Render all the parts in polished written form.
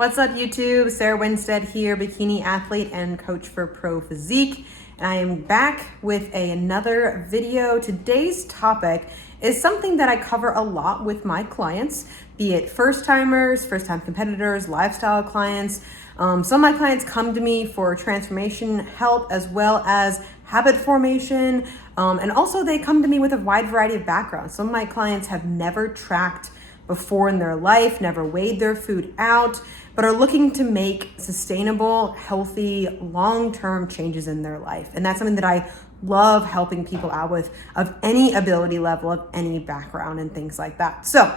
What's up YouTube? Sarah Winstead here, bikini athlete and coach for Pro Physique. And I am back with another video. Today's topic is something that I cover a lot with my clients, be it first timers, first time competitors, lifestyle clients. Some of my clients come to me for transformation help as well as habit formation. And also they come to me with a wide variety of backgrounds. Some of my clients have never tracked before in their life, never weighed their food out, but are looking to make sustainable, healthy, long-term changes in their life. And that's something that I love helping people out with, of any ability level, of any background and things like that. So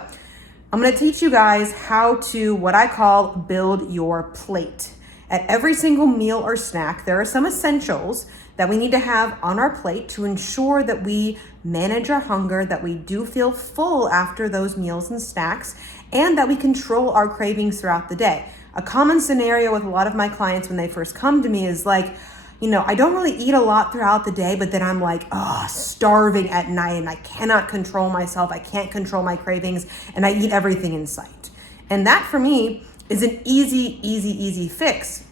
I'm gonna teach you guys how to, what I call, build your plate. At every single meal or snack, there are some essentials that we need to have on our plate to ensure that we manage our hunger, that we do feel full after those meals and snacks, and that we control our cravings throughout the day. A common scenario with a lot of my clients when they first come to me is like, I don't really eat a lot throughout the day, but then I'm like, starving at night and I cannot control myself. I can't control my cravings and I eat everything in sight. And that for me is an easy fix.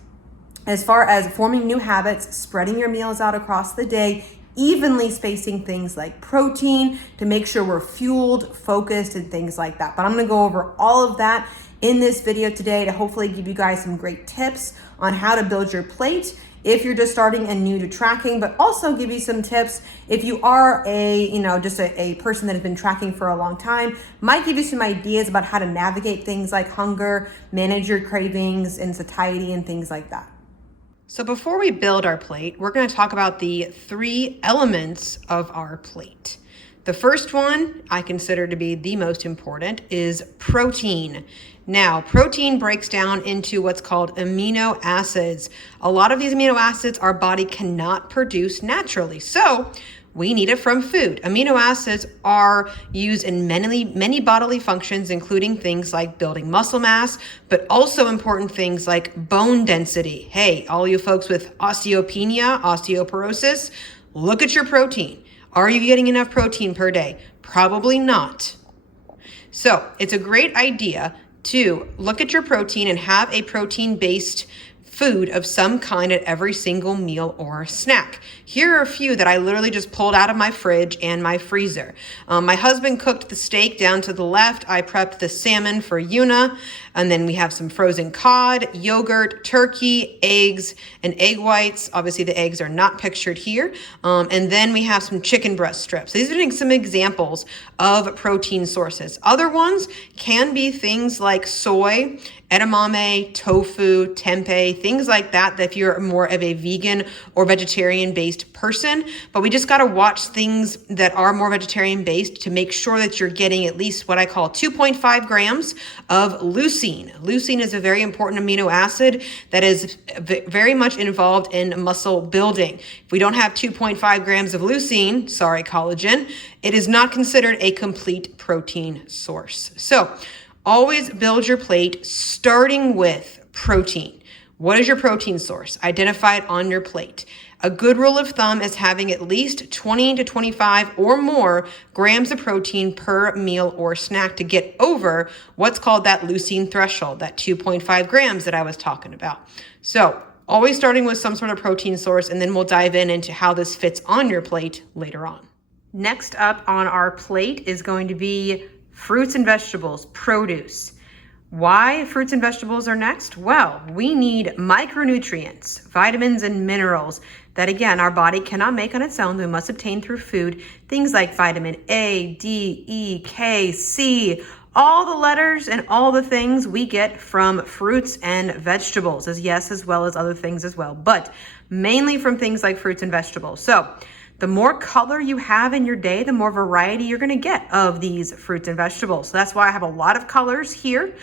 As far as forming new habits, spreading your meals out across the day, evenly spacing things like protein to make sure we're fueled, focused, and things like that. But I'm gonna go over all of that in this video today to hopefully give you guys some great tips on how to build your plate if you're just starting and new to tracking, but also give you some tips if you are a person that has been tracking for a long time. Might give you some ideas about how to navigate things like hunger, manage your cravings and satiety and things like that. So before we build our plate, we're going to talk about the 3 elements of our plate. The first one I consider to be the most important is protein. Now, protein breaks down into what's called amino acids. A lot of these amino acids our body cannot produce naturally, so we need it from food. Amino acids are used in many bodily functions, including things like building muscle mass, but also important things like bone density. Hey, all you folks with osteopenia, osteoporosis, look at your protein. Are you getting enough protein per day? Probably not. So it's a great idea to look at your protein and have a protein-based food of some kind at every single meal or snack. Here are a few that I literally just pulled out of my fridge and my freezer. My husband cooked the steak down to the left. I prepped the salmon for Yuna. And then we have some frozen cod, yogurt, turkey, eggs, and egg whites. Obviously the eggs are not pictured here. And then we have some chicken breast strips. These are some examples of protein sources. Other ones can be things like soy, edamame, tofu, tempeh, things like that, if you're more of a vegan or vegetarian based person. But we just got to watch things that are more vegetarian based to make sure that you're getting at least what I call 2.5 grams of leucine. Leucine is a very important amino acid that is very much involved in muscle building. If we don't have 2.5 grams of leucine, sorry, collagen, it is not considered a complete protein source. So always build your plate starting with protein. What is your protein source? Identify it on your plate. A good rule of thumb is having at least 20 to 25 or more grams of protein per meal or snack to get over what's called that leucine threshold, that 2.5 grams that I was talking about. So always starting with some sort of protein source, and then we'll dive into how this fits on your plate later on. Next up on our plate is going to be fruits and vegetables, produce. Why fruits and vegetables are next? Well, we need micronutrients, vitamins and minerals that, again, our body cannot make on its own. We must obtain through food. Things like vitamin A, D, E, K, C, all the letters and all the things we get from fruits and vegetables, as well as other things as well, but mainly from things like fruits and vegetables. So the more color you have in your day, the more variety you're gonna get of these fruits and vegetables. So that's why I have a lot of colors here.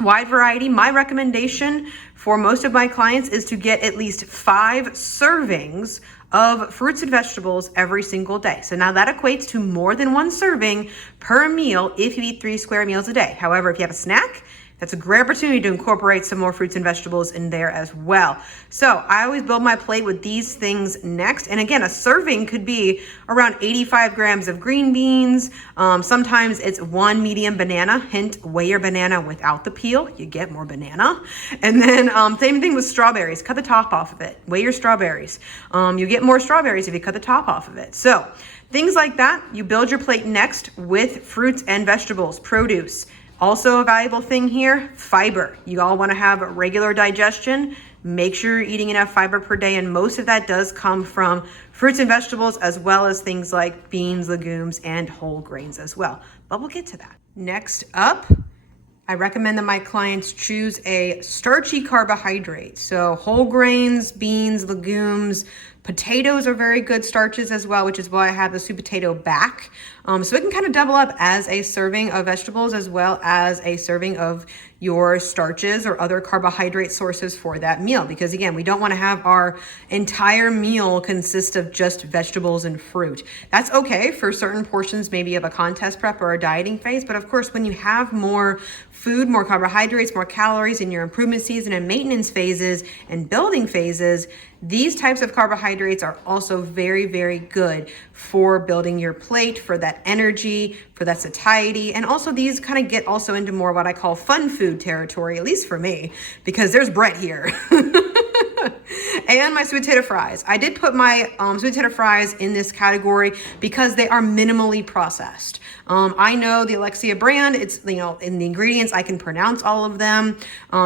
Wide variety. My recommendation for most of my clients is to get at least 5 servings of fruits and vegetables every single day. So now that equates to more than 1 serving per meal if you eat 3 square meals a day. However, if you have a snack, that's a great opportunity to incorporate some more fruits and vegetables in there as well. So I always build my plate with these things next. And again, a serving could be around 85 grams of green beans. Sometimes it's one medium banana. Hint, weigh your banana without the peel. You get more banana. And then same thing with strawberries. Cut the top off of it. Weigh your strawberries. You get more strawberries if you cut the top off of it. So things like that. You build your plate next with fruits and vegetables, produce. Also a valuable thing here, fiber. You all want to have regular digestion. Make sure you're eating enough fiber per day, and most of that does come from fruits and vegetables, as well as things like beans, legumes, and whole grains as well. But we'll get to that. Next up, I recommend that my clients choose a starchy carbohydrate. So whole grains, beans, legumes, potatoes are very good starches as well, which is why I have the sweet potato back. So it can kind of double up as a serving of vegetables as well as a serving of your starches or other carbohydrate sources for that meal. Because again, we don't want to have our entire meal consist of just vegetables and fruit. That's okay for certain portions, maybe of a contest prep or a dieting phase. But of course, when you have more food, more carbohydrates, more calories in your improvement season and maintenance phases and building phases, these types of carbohydrates are also very, very good for building your plate, for that energy, for that satiety. And also these kind of get also into more what I call fun food territory, at least for me, because there's bread here. And my sweet potato fries. I did put my sweet potato fries in this category because they are minimally processed. I know the Alexia brand, it's, you know, in the ingredients, I can pronounce all of them.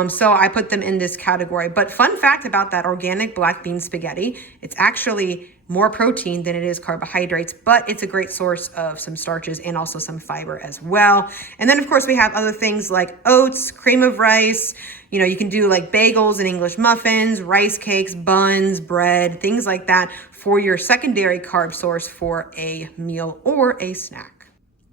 So I put them in this category. But fun fact about that organic black bean spaghetti, it's actually more protein than it is carbohydrates, but it's a great source of some starches and also some fiber as well. And then of course we have other things like oats, cream of rice. You know, you can do like bagels and English muffins, rice cakes, buns, bread, things like that for your secondary carb source for a meal or a snack.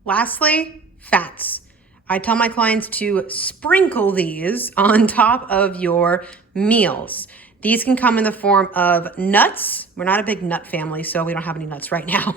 Lastly, fats. I tell my clients to sprinkle these on top of your meals. These can come in the form of nuts. We're not a big nut family, so we don't have any nuts right now.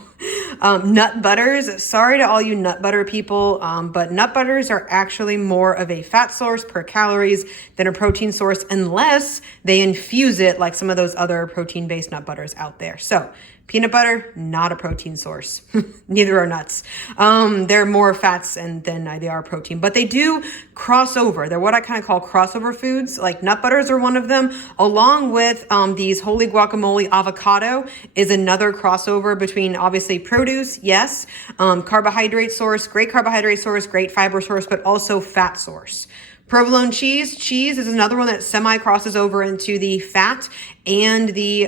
Nut butters. Sorry to all you nut butter people, but nut butters are actually more of a fat source per calories than a protein source, unless they infuse it like some of those other protein-based nut butters out there. So peanut butter, not a protein source. Neither are nuts. They're more fats than they are protein, but they do cross over. They're what I kind of call crossover foods. Like nut butters are one of them, along with these holy guacamole. Avocado is another crossover between obviously produce, yes, carbohydrate source, great fiber source, but also fat source. Provolone cheese. Cheese is another one that semi crosses over into the fat and the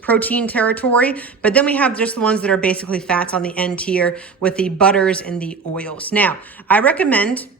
protein territory. But then we have just the ones that are basically fats on the end here with the butters and the oils. Now, I recommend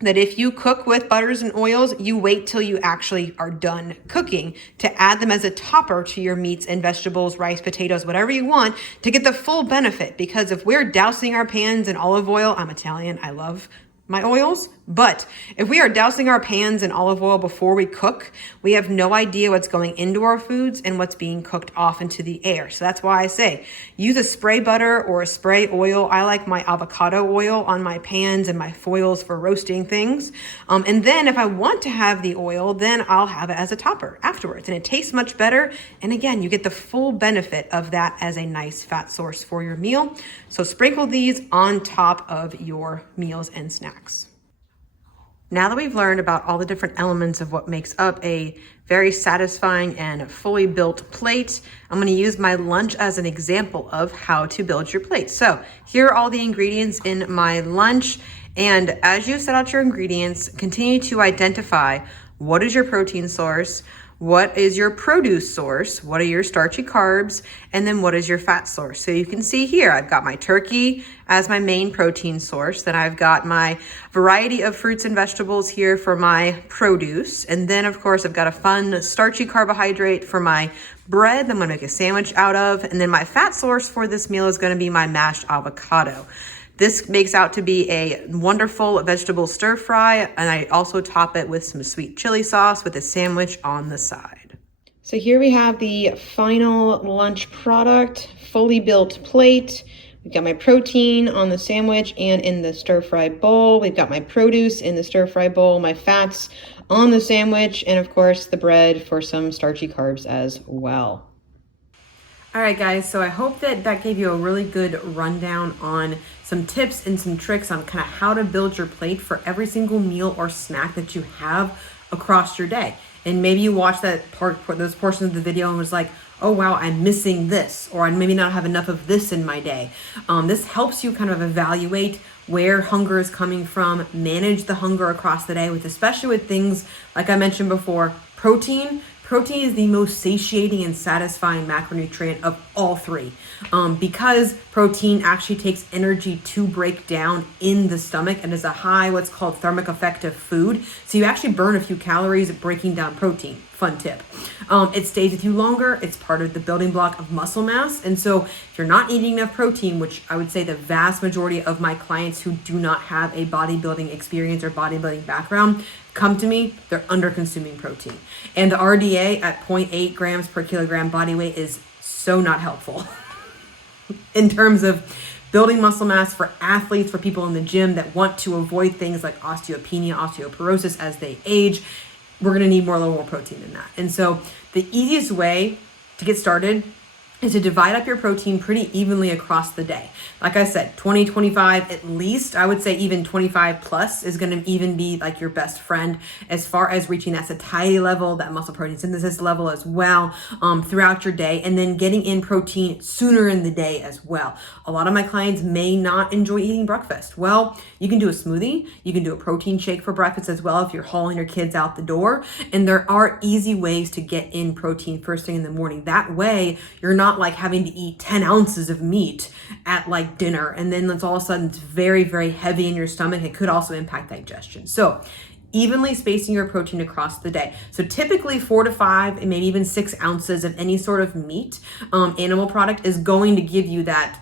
that if you cook with butters and oils, you wait till you actually are done cooking to add them as a topper to your meats and vegetables, rice, potatoes, whatever you want, to get the full benefit. Because if we're dousing our pans in olive oil, I'm Italian, I love my oils, but if we are dousing our pans in olive oil before we cook, we have no idea what's going into our foods and what's being cooked off into the air. So that's why I say use a spray butter or a spray oil. I like my avocado oil on my pans and my foils for roasting things. And then if I want to have the oil, then I'll have it as a topper afterwards. And it tastes much better. And again, you get the full benefit of that as a nice fat source for your meal. So sprinkle these on top of your meals and snacks. Now that we've learned about all the different elements of what makes up a very satisfying and fully built plate, I'm going to use my lunch as an example of how to build your plate. So here are all the ingredients in my lunch. And as you set out your ingredients, continue to identify what is your protein source, what is your produce source, what are your starchy carbs, and then what is your fat source. So you can see here, I've got my turkey as my main protein source. Then I've got my variety of fruits and vegetables here for my produce. And then of course, I've got a fun starchy carbohydrate for my bread that I'm gonna make a sandwich out of. And then my fat source for this meal is gonna be my mashed avocado. This makes out to be a wonderful vegetable stir fry, and I also top it with some sweet chili sauce with a sandwich on the side. So here we have the final lunch product, fully built plate. We've got my protein on the sandwich and in the stir-fry bowl. We've got my produce in the stir-fry bowl, my fats on the sandwich, and of course the bread for some starchy carbs as well. All right, guys, so I hope that gave you a really good rundown on some tips and some tricks on kind of how to build your plate for every single meal or snack that you have across your day. And maybe you watched those portions of the video and was like, oh, wow, I'm missing this, or I maybe not have enough of this in my day. This helps you kind of evaluate where hunger is coming from, manage the hunger across the day, especially with things, like I mentioned before, protein. Protein is the most satiating and satisfying macronutrient of all three, because protein actually takes energy to break down in the stomach and is a high what's called thermic effective food. So you actually burn a few calories breaking down protein. Fun tip. It stays with you longer. It's part of the building block of muscle mass. And so if you're not eating enough protein, which I would say the vast majority of my clients who do not have a bodybuilding experience or bodybuilding background come to me, they're under consuming protein. And the RDA at 0.8 grams per kilogram body weight is so not helpful in terms of building muscle mass for athletes, for people in the gym that want to avoid things like osteopenia, osteoporosis as they age. We're going to need a little more protein than that. And so the easiest way to get started is to divide up your protein pretty evenly across the day. Like I said, 20, 25 at least. I would say even 25 plus is going to even be like your best friend as far as reaching that satiety level, that muscle protein synthesis level as well, throughout your day, and then getting in protein sooner in the day as well. A lot of my clients may not enjoy eating breakfast. Well, you can do a smoothie. You can do a protein shake for breakfast as well if you're hauling your kids out the door. And there are easy ways to get in protein first thing in the morning. That way, you're not like having to eat 10 ounces of meat at like dinner, and then all of a sudden it's very, very heavy in your stomach. It could also impact digestion. So evenly spacing your protein across the day. So typically 4 to 5 and maybe even 6 ounces of any sort of meat, animal product is going to give you that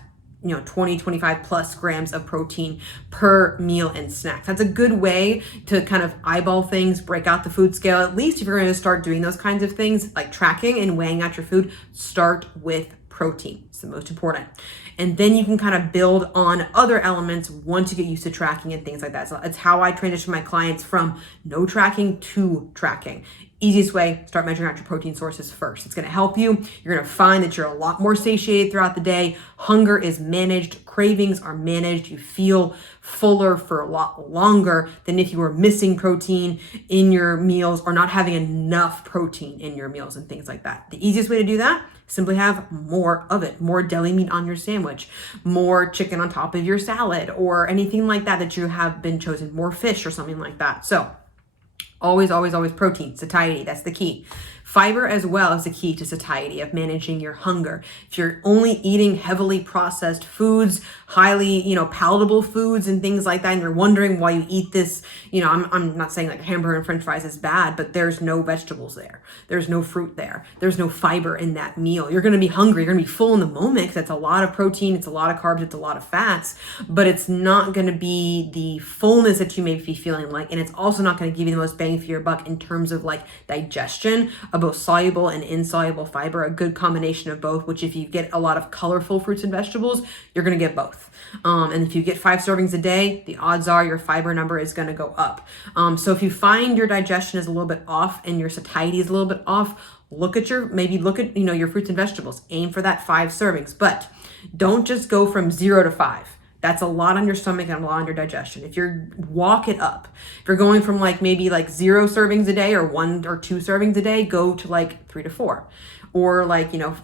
20, 25 plus grams of protein per meal and snack. That's a good way to kind of eyeball things, break out the food scale. At least if you're going to start doing those kinds of things like tracking and weighing out your food, start with protein. It's the most important. And then you can kind of build on other elements once you get used to tracking and things like that. So it's how I transition my clients from no tracking to tracking. Easiest way, start measuring out your protein sources first. It's going to help you. You're going to find that you're a lot more satiated throughout the day. Hunger is managed. Cravings are managed. You feel fuller for a lot longer than if you were missing protein in your meals or not having enough protein in your meals and things like that. The easiest way to do that, simply have more of it, more deli meat on your sandwich, more chicken on top of your salad, or anything like that you have been chosen, more fish or something like that. So always, always, always protein, satiety, that's the key. Fiber as well is the key to satiety of managing your hunger. If you're only eating heavily processed foods, highly, palatable foods and things like that, and you're wondering why you eat this, I'm not saying like hamburger and french fries is bad, but there's no vegetables there. There's no fruit there. There's no fiber in that meal. You're going to be hungry. You're going to be full in the moment because it's a lot of protein, it's a lot of carbs, it's a lot of fats, but it's not going to be the fullness that you may be feeling like, and it's also not going to give you the most bang for your buck in terms of like digestion of both soluble and insoluble fiber, a good combination of both, which if you get a lot of colorful fruits and vegetables, you're going to get both. And if you get 5 servings a day, the odds are your fiber number is going to go up. So if you find your digestion is a little bit off and your satiety is a little bit off, look at your fruits and vegetables. Aim for that 5 servings, but don't just go from 0 to 5. That's a lot on your stomach and a lot on your digestion. If you're walk it up, if you're going from maybe 0 servings a day or 1 or 2 servings a day, go to 3 to 4. Or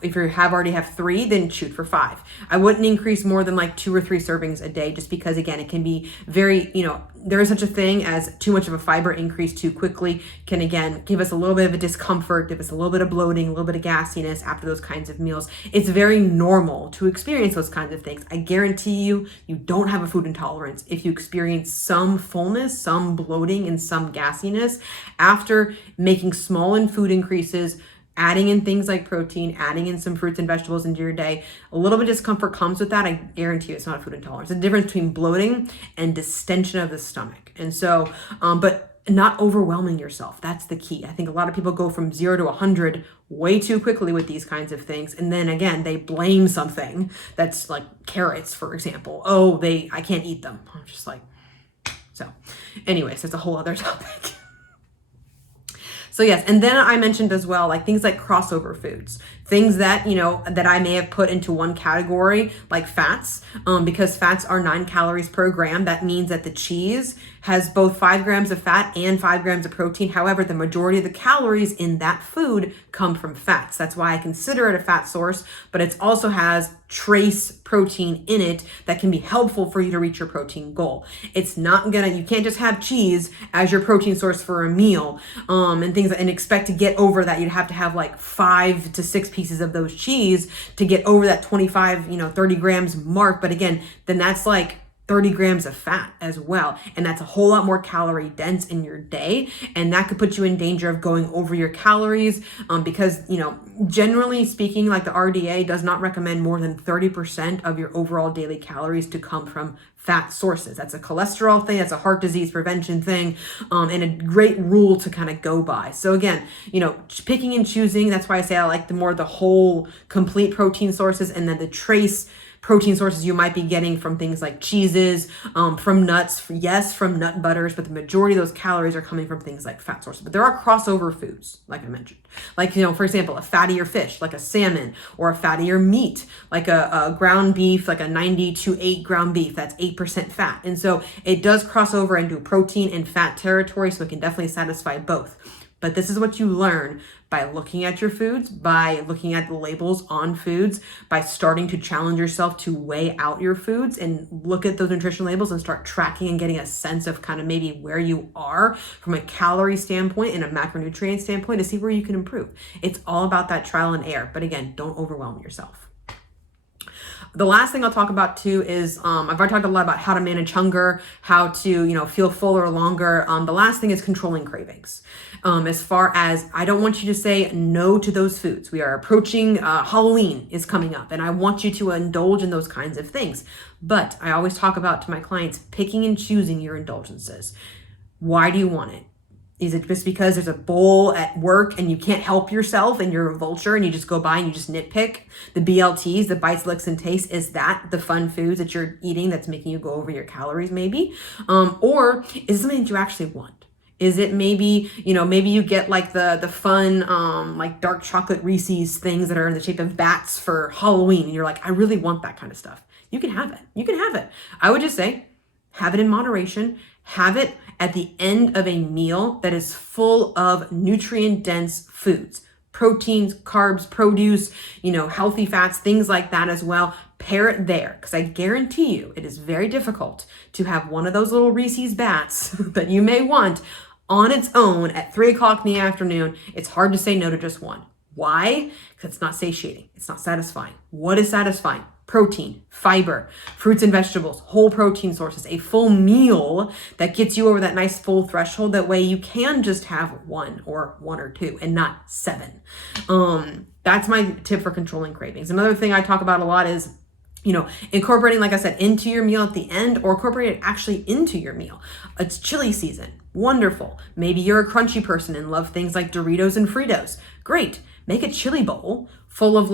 if you already have 3, then shoot for 5. I wouldn't increase more than 2 or 3 servings a day, just because again, it can be very, there is such a thing as too much of a fiber increase too quickly can again give us a little bit of a discomfort, give us a little bit of bloating, a little bit of gassiness after those kinds of meals. It's very normal to experience those kinds of things. I guarantee you don't have a food intolerance if you experience some fullness, some bloating, and some gassiness after making small in food increases, adding in things like protein, adding in some fruits and vegetables into your day. A little bit of discomfort comes with that. I guarantee you it's not a food intolerance. The difference between bloating and distension of the stomach. And so, but not overwhelming yourself. That's the key. I think a lot of people go from 0 to 100 way too quickly with these kinds of things. And then again, they blame something that's like carrots, for example. Oh, I can't eat them. I'm just like, so anyways, that's a whole other topic. So yes, and then I mentioned as well, like things like crossover foods, things that, that I may have put into one category, like fats, because fats are 9 calories per gram. That means that the cheese has both 5 grams of fat and 5 grams of protein. However, the majority of the calories in that food come from fats. That's why I consider it a fat source, but it also has trace protein in it that can be helpful for you to reach your protein goal. It's not you can't just have cheese as your protein source for a meal, and things, and expect to get over that. You'd have to have like 5 to 6 pieces of those cheese to get over that 25, 30 grams mark. But again, then that's like 30 grams of fat as well. And that's a whole lot more calorie dense in your day. And that could put you in danger of going over your calories, because, generally speaking, like the RDA does not recommend more than 30% of your overall daily calories to come from fat sources. That's a cholesterol thing. That's a heart disease prevention thing, and a great rule to kind of go by. So again, picking and choosing, that's why I say I like the whole complete protein sources, and then the trace protein sources you might be getting from things like cheeses, from nuts, yes, from nut butters, but the majority of those calories are coming from things like fat sources. But there are crossover foods, like I mentioned, like, for example, a fattier fish, like a salmon, or a fattier meat, like a ground beef, like a 90 to 8 ground beef, that's 8% fat. And so it does cross over into protein and fat territory, so it can definitely satisfy both. But this is what you learn by looking at your foods, by looking at the labels on foods, by starting to challenge yourself to weigh out your foods and look at those nutrition labels and start tracking and getting a sense of kind of maybe where you are from a calorie standpoint and a macronutrient standpoint to see where you can improve. It's all about that trial and error. But again, don't overwhelm yourself. The last thing I'll talk about too is, I've already talked a lot about how to manage hunger, how to, feel fuller longer. The last thing is controlling cravings. As far as, I don't want you to say no to those foods. We are approaching, Halloween is coming up, and I want you to indulge in those kinds of things. But I always talk about to my clients, picking and choosing your indulgences. Why do you want it? Is it just because there's a bowl at work and you can't help yourself and you're a vulture and you just go by and you just nitpick? The BLTs, the bites, licks, and tastes, is that the fun foods that you're eating that's making you go over your calories maybe? Or is it something that you actually want? Is it maybe, maybe you get like the fun, like dark chocolate Reese's things that are in the shape of bats for Halloween. And you're like, I really want that kind of stuff. You can have it. You can have it. I would just say, have it in moderation. Have it at the end of a meal that is full of nutrient-dense foods, proteins, carbs, produce, healthy fats, things like that as well. Pair it there, because I guarantee you it is very difficult to have one of those little Reese's bats that you may want on its own at 3 o'clock in the afternoon. It's hard to say no to just one. Why? Because it's not satiating. It's not satisfying. What is satisfying? Protein, fiber, fruits and vegetables, whole protein sources, a full meal that gets you over that nice full threshold. That way you can just have one or two and not 7. That's my tip for controlling cravings. Another thing I talk about a lot is, incorporating, like I said, into your meal at the end, or incorporate it actually into your meal. It's chili season. Wonderful. Maybe you're a crunchy person and love things like Doritos and Fritos. Great. Make a chili bowl full of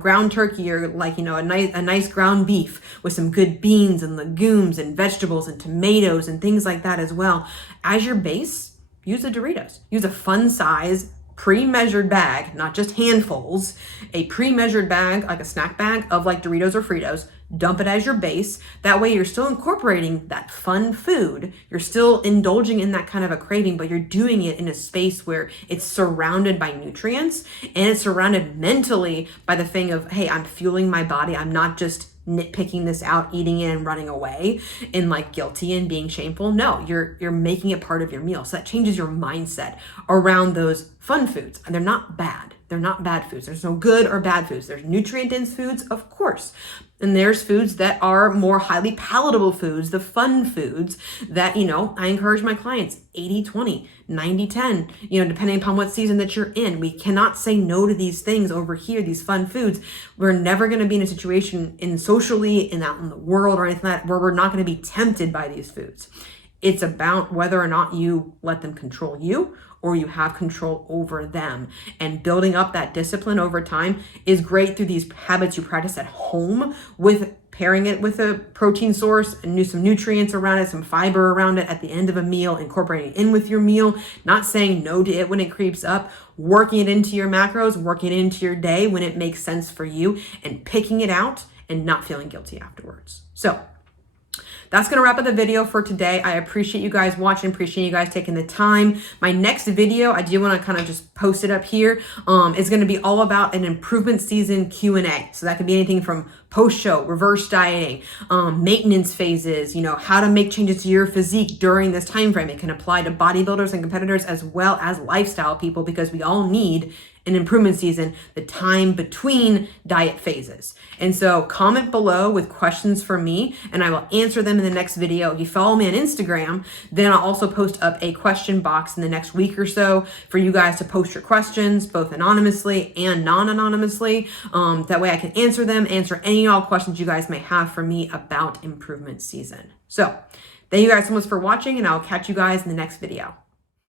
ground turkey, or a nice ground beef with some good beans and legumes and vegetables and tomatoes and things like that as well. As your base, use the Doritos. Use a fun size pre-measured bag, not just handfuls, a pre-measured bag, like a snack bag of like Doritos or Fritos. Dump it as your base. That way you're still incorporating that fun food. You're still indulging in that kind of a craving, but you're doing it in a space where it's surrounded by nutrients, and it's surrounded mentally by the thing of, hey, I'm fueling my body. I'm not just nitpicking this out, eating it and running away and like guilty and being shameful. No, you're making it part of your meal. So that changes your mindset around those fun foods. And they're not bad. They're not bad foods. There's no good or bad foods. There's nutrient-dense foods, of course. And there's foods that are more highly palatable foods, the fun foods that, I encourage my clients, 80-20, 90-10, depending upon what season that you're in. We cannot say no to these things over here, these fun foods. We're never going to be in a situation socially, out in the world or anything like that, where we're not going to be tempted by these foods. It's about whether or not you let them control you or you have control over them. And building up that discipline over time is great through these habits you practice at home, with pairing it with a protein source and some nutrients around it, some fiber around it at the end of a meal, incorporating it in with your meal, not saying no to it when it creeps up, working it into your macros, working it into your day when it makes sense for you, and picking it out and not feeling guilty afterwards. So that's going to wrap up the video for today. I appreciate you guys watching, appreciate you guys taking the time. My next video, I do want to kind of just post it up here, is going to be all about an improvement season Q&A. So that could be anything from post-show, reverse dieting, maintenance phases, how to make changes to your physique during this time frame. It can apply to bodybuilders and competitors as well as lifestyle people, because we all need an improvement season, the time between diet phases. And so comment below with questions for me and I will answer them in the next video. If you follow me on Instagram, then I'll also post up a question box in the next week or so for you guys to post your questions, both anonymously and non-anonymously. That way I can answer them, answer any and all questions you guys may have for me about improvement season. So thank you guys so much for watching, and I'll catch you guys in the next video.